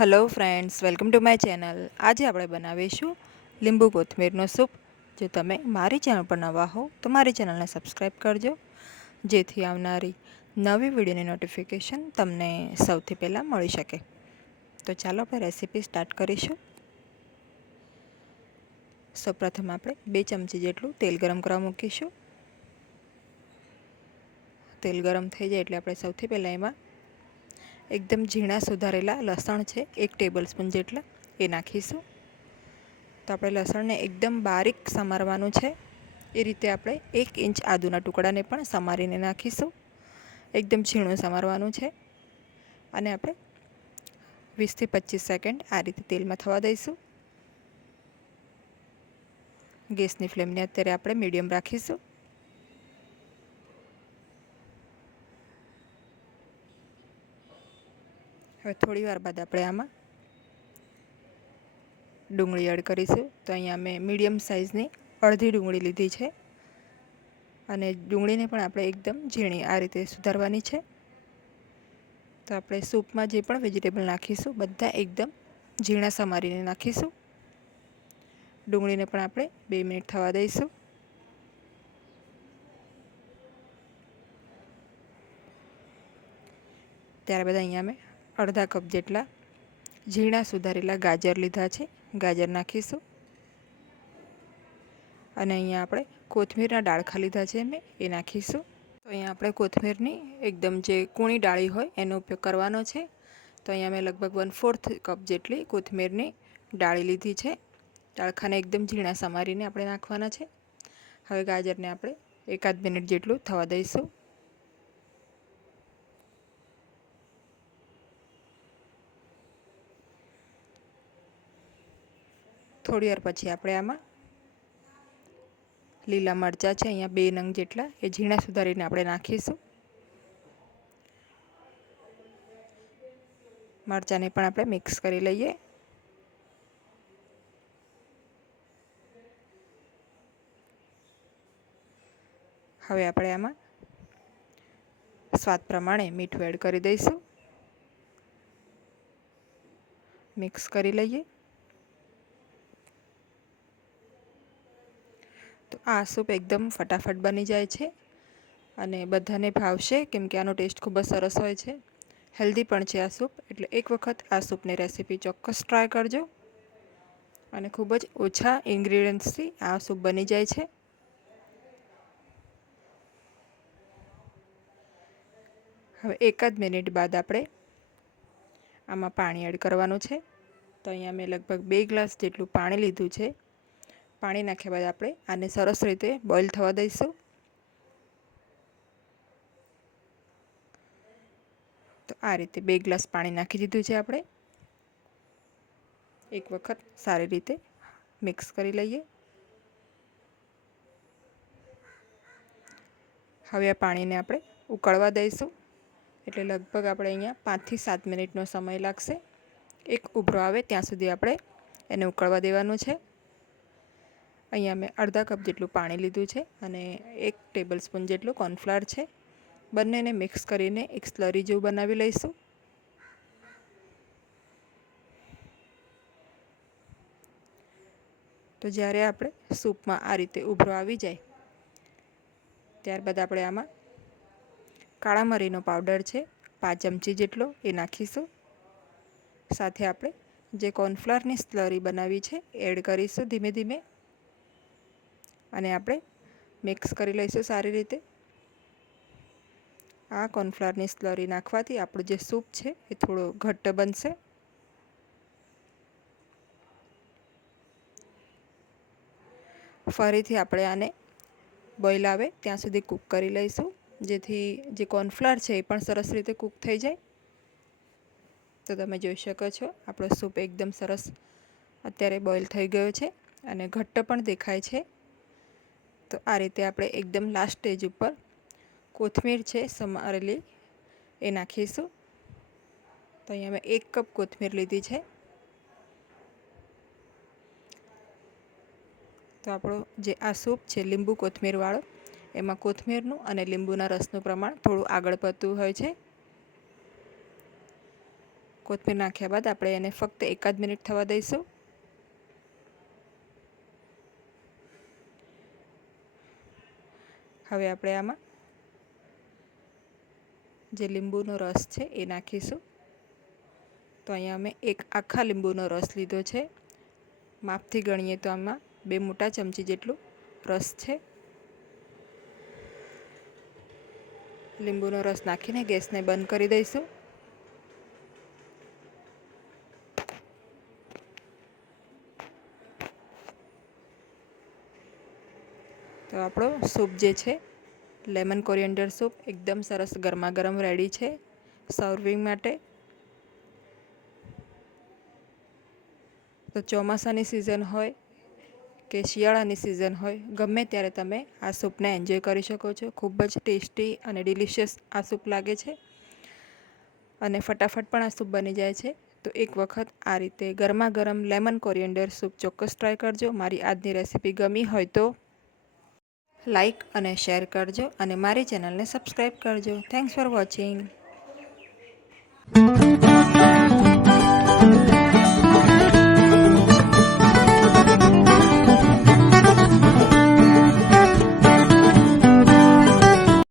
Hello friends welcome to my channel આજે આપણે બનાવીશું લીંબુ કોથમીરનો સૂપ. જો તમે મારી ચેનલ પર નવા હો, તો મારી ચેનલને સબસ્ક્રાઈબ કરજો. જેથી આવનારી નવી વિડીયોની નોટિફિકેશન તમને સૌથી પહેલાં મળી શકે. તો ચાલો આપણે રેસીપી સ્ટાર્ટ કરીશું. સૌપ્રથમ આપણે બે ચમચી જેટલું તેલ ગરમ કરવા મૂકીશું. તેલ ગરમ થઈ જાય એટલે આપણે સૌથી પહેલાં એમાં એકદમ ઝીણા સુધારેલા લસણ છે, એક ટેબલ સ્પૂન જેટલા, એ નાખીશું. તો આપણે લસણને એકદમ બારીક સમારવાનું છે. એ રીતે આપણે એક ઇંચ આદુના ટુકડાને પણ સમારીને નાખીશું. એકદમ ઝીણું સમારવાનું છે. અને આપણે વીસથી પચીસ સેકન્ડ આ રીતે તેલમાં થવા દઈશું. ગેસની ફ્લેમને અત્યારે આપણે મીડિયમ રાખીશું. હવે થોડી વાર બાદ આપણે આમાં ડુંગળી એડ કરીશું. તો અહીંયા મેં મીડિયમ સાઇઝની અડધી ડુંગળી લીધી છે અને ડુંગળીને પણ આપણે એકદમ ઝીણી આ રીતે સુધારવાની છે. તો આપણે સૂપમાં જે પણ વેજીટેબલ નાખીશું, બધા એકદમ ઝીણા સમારીને નાખીશું. ડુંગળીને પણ આપણે બે મિનિટ થવા દઈશું. ત્યારબાદ અહીંયા મેં અડધા કપ જેટલા ઝીણા સુધારેલા ગાજર લીધા છે. ગાજર નાખીશું. અને અહીંયા આપણે કોથમીરના ડાળખા લીધા છે મેં એ નાખીશું. તો અહીંયા આપણે કોથમીરની એકદમ જે કૂણી ડાળી હોય એનો ઉપયોગ કરવાનો છે. તો અહીંયા મેં લગભગ વન ફોર્થ કપ જેટલી કોથમીરની ડાળી લીધી છે. ડાળખાને એકદમ ઝીણા સમારીને આપણે નાખવાના છે. હવે ગાજરને આપણે એકાદ મિનિટ જેટલું થવા દઈશું. થોડી વાર પછી આપણે આમાં લીલા મરચાં છે, અહીંયા બે નંગ જેટલા, એ ઝીણા સુધારીને આપણે નાખીશું. મરચાંને પણ આપણે મિક્સ કરી લઈએ. હવે આપણે આમાં સ્વાદ પ્રમાણે મીઠું એડ કરી દઈશું. મિક્સ કરી લઈએ. આ સૂપ એકદમ ફટાફટ બની જાય છે અને બધાને ભાવશે કેમ કે આનો ટેસ્ટ ખૂબ જ સરસ હોય છે. હેલ્ધી પણ છે આ સૂપ, એટલે એક વખત આ સૂપની રેસીપી ચોક્કસ ટ્રાય કરજો. અને ખૂબ જ ઓછા ઇન્ગ્રીડિયન્ટ્સથી આ સૂપ બની જાય છે. હવે એકાદ મિનિટ બાદ આપણે આમાં પાણી એડ કરવાનું છે. તો અહીંયા મેં લગભગ બે ગ્લાસ જેટલું પાણી લીધું છે. પાણી નાખ્યા બાદ આપણે આને સરસ રીતે બોઇલ થવા દઈશું. તો આ રીતે બે ગ્લાસ પાણી નાખી દીધું છે આપણે. એક વખત સારી રીતે મિક્સ કરી લઈએ. હવે આ પાણીને આપણે ઉકળવા દઈશું. એટલે લગભગ આપણે અહીંયા પાંચથી સાત મિનિટનો સમય લાગશે. એક ઉભરો આવે ત્યાં સુધી આપણે એને ઉકળવા દેવાનું છે. અહીંયા મેં અડધા કપ જેટલું પાણી લીધું છે અને એક ટેબલ સ્પૂન જેટલું કોર્નફ્લાવર છે. બંનેને મિક્સ કરીને એક સ્લરી જેવું બનાવી લઈશું. તો જ્યારે આપણે સૂપમાં આ રીતે ઉભરો આવી જાય, ત્યારબાદ આપણે આમાં કાળા મરીનો પાવડર છે, પાંચ ચમચી જેટલો એ નાખીશું. સાથે આપણે જે કોર્નફ્લાવરની સ્લરી બનાવી છે, એડ કરીશું ધીમે ધીમે. અને આપણે મિક્સ કરી લઈશું સારી રીતે. આ કોર્નફ્લાવરની સ્લરી નાખવાથી આપણું જે સૂપ છે એ થોડો ઘટ્ટ બનશે. ફરીથી આપણે આને બોઇલ આવે ત્યાં સુધી કૂક કરી લઈશું, જેથી જે કોર્નફ્લાવર છે એ પણ સરસ રીતે કૂક થઈ જાય. તો તમે જોઈ શકો છો, આપણો સૂપ એકદમ સરસ અત્યારે બોઇલ થઈ ગયો છે અને ઘટ્ટ પણ દેખાય છે. તો આ રીતે આપણે એકદમ લાસ્ટ સ્ટેજ ઉપર કોથમીર છે સમારેલી એ નાખીશું. તો અહીંયા મેં એક કપ કોથમીર લીધી છે. તો આપણો જે આ સૂપ છે લીંબુ કોથમીરવાળો, એમાં કોથમીરનું અને લીંબુના રસનું પ્રમાણ થોડું આગળ પડતું હોય છે. કોથમીર નાખ્યા બાદ આપણે એને ફક્ત એકાદ મિનિટ થવા દઈશું. હવે આપણે આમાં જે લીંબુનો રસ છે એ નાખીશું. તો અહીંયા અમે એક આખા લીંબુનો રસ લીધો છે. માપથી ગણીએ તો આમાં બે મોટા ચમચી જેટલું રસ છે. લીંબુનો રસ નાખીને ગેસને બંધ કરી દઈશું. તો આપણો સૂપ જે છે, લેમન કોરિયન્ડર સૂપ, એકદમ સરસ ગરમા ગરમ રેડી છે સર્વિંગ માટે. તો ચોમાસાની સિઝન હોય કે શિયાળાની સિઝન હોય, ગમે ત્યારે તમે આ સૂપને એન્જોય કરી શકો છો. ખૂબ જ ટેસ્ટી અને ડિલિશિયસ આ સૂપ લાગે છે. અને ફટાફટ પણ આ સૂપ બની જાય છે. તો એક વખત આ રીતે ગરમા ગરમ લેમન કોરિયન્ડર સૂપ ચોક્કસ ટ્રાય કરજો. મારી આજની રેસીપી ગમી હોય તો લાઈક અને શેર કરજો અને મારી ચેનલને સબસ્ક્રાઈબ કરજો. Thanks for watching